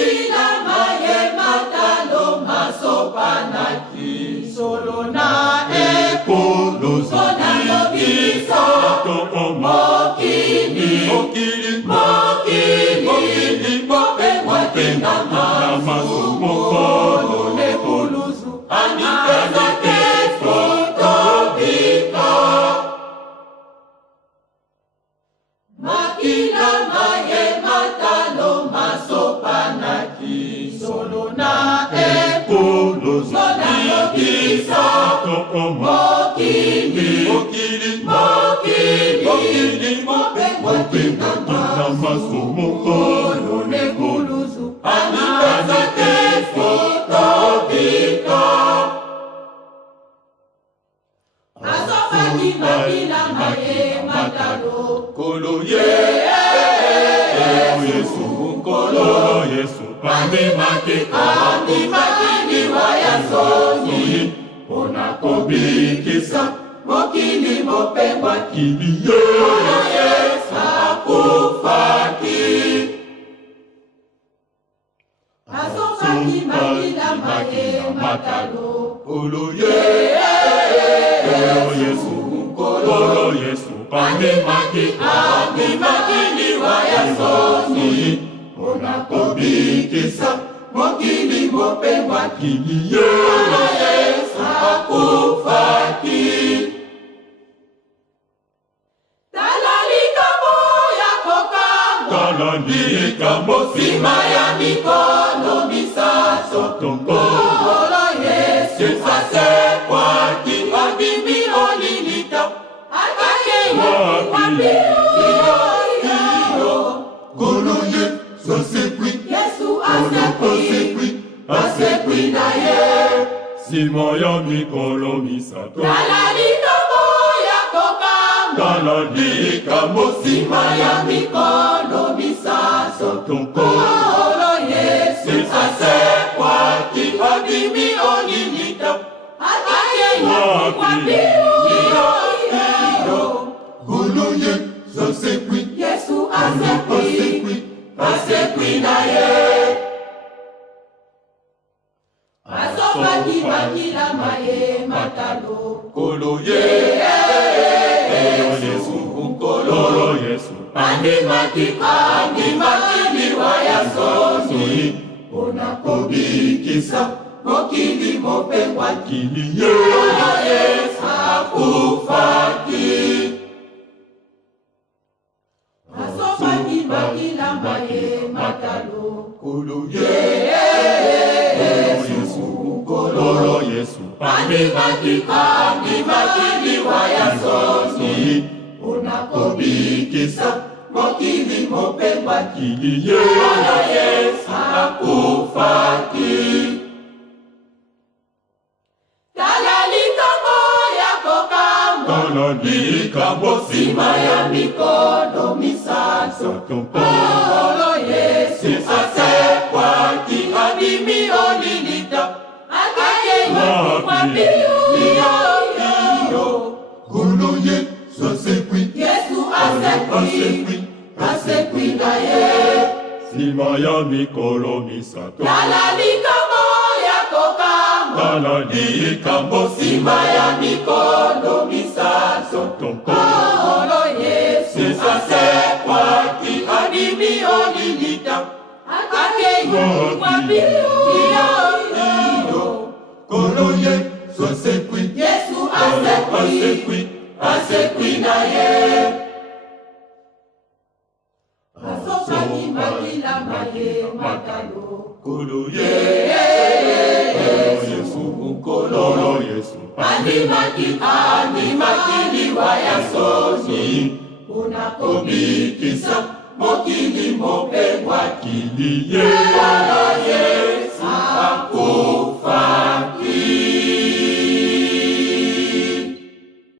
makila maye matalo masopanaki solo na ekolo sona lobiso mokili mopengwa na masumokolo nekuluzu anikaza kesko tobika makila maye matalo masopanaki solo na ekolo sona lobiso mokili mopengwa na masumokolo nekuluzu anikaza kesko tobika asopaki makila maye matalo kolo Yesu kolo Yesu andi makili wa yasoni ona kobikisa mokili mopengwa kili Yesu akufaki asopaki makila maye matalo kolo Yesu kolo Yesu andi makili wa yasoni ona kobikisa mokili mopengwa kili Yesu akufaki talalika moya kokangwa talalika mosima ya mikolo misaso tongolo Yesu asekwaki abimi olilita akayeyo wapiyo kolo Yesu asekwi Yesu asekwi na ye sima ya mikolo misato talalika moya kokangwa talalika mosima ya mikolo misaso tongolo Yesu asekwaki abimi olilita akayeyo wapiyo kolo Yesu asekwi Yesu asekwi na ye asopaki makila maye matalo kolo Yesu kolo Yesu andi makili wa yasoni ona kobikisa mokili mopengwa kili Yesu akufaki asopaki makila maye matalo kolo Yesu kolo Yesu andi makili wa yasoni ona kobikisa mokili mopengwa kili Yesu akufaki talalika moya kokangwa talalika mosima ya mikolo misaso tongolo Yesu asekwaki abimi olilita akayeyo wapiyo kolo Yesu asekwi Yesu asekwi na ye sima ya mikolo misato talalika moya kokangwa talalika mosima ya mikolo misaso tongolo Yesu asekwaki abimi olilita akayeyo wapiyo kolo Yesu asekwi Yesu asekwi na ye asopaki makila maye matalo kolo Yesu kolo Yesu andi makili wa yasoni ona kobikisa mokili mopengwa kili Yesu